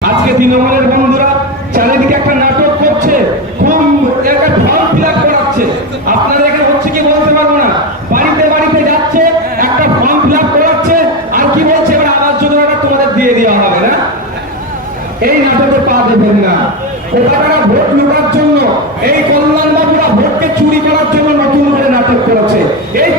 আজকে তৃণমূলের বন্ধুরা চারিদিকে একটা নাটক করছে আর কি বলছে? এবার আবাস যোজনাটা তোমাদের দিয়ে দেওয়া হবে, না? এই নাটকে পা দেবেন না। ভোট লুটার জন্য, এই কল্যাণ বাবুরা ভোটকে চুরি করার জন্য নতুন করে নাটক করেছে। এই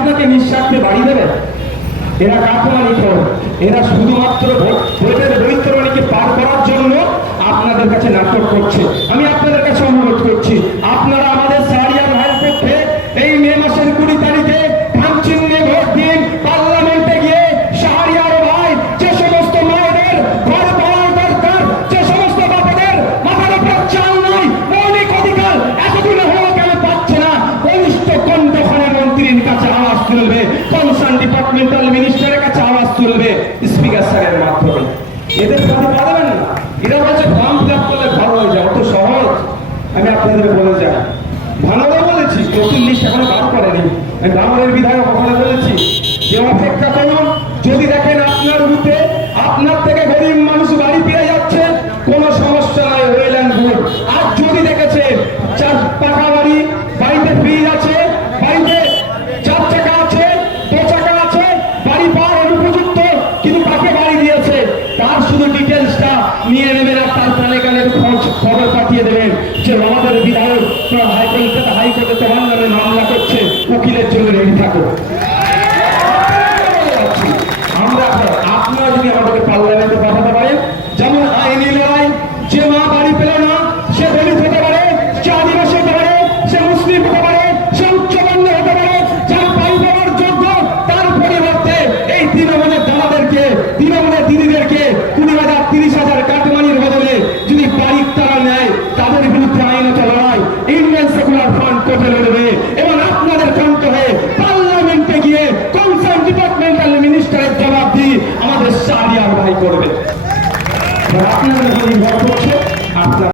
আপনাকে নিঃস্বার্থে বাড়ি দেবে। এরা কাঠমানি খোর এরা শুধুমাত্র ভোট- ভোটের বৈতরণীকে পার করার জন্য আপনাদের কাছে নাটক করছে। আমি আপনাদের কাছে অনুরোধ করছি, আপনারা আমাদের সারিয়া ভাইয়ের পক্ষে এই মে মাসের কুড়ি তারিখে ভালোও বলেছি নতুন লিস্ট এখনও বার করেনি। আমি বিধায়ক ওখানে বলেছি যে অপেক্ষা করুন, যদি দেখেন আপনার রুটে আপনার থেকে গরিব মানুষ বাড়ি পেয়ে যাচ্ছে, কোনো সমস্যা নাই ওয়েল অ্যান্ড আর যদি দেখেছেন, চার পাকা বাড়ি বাড়িতে ফ্রিজ আছে বাড়িতে চার চাকা আছে, দু চাকা আছে, বাড়ি পাওয়ার অনুপযুক্ত, কিন্তু কাকে বাড়ি দিয়েছে? তার শুধু ডিটেলসটা নিয়ে নেবেন আর তার কানে খোঁজ খবর পাঠিয়ে দেবেন যে আমাদের বিধায়ক জন্য আপনাদের উপর নির্ভর করছে আপনার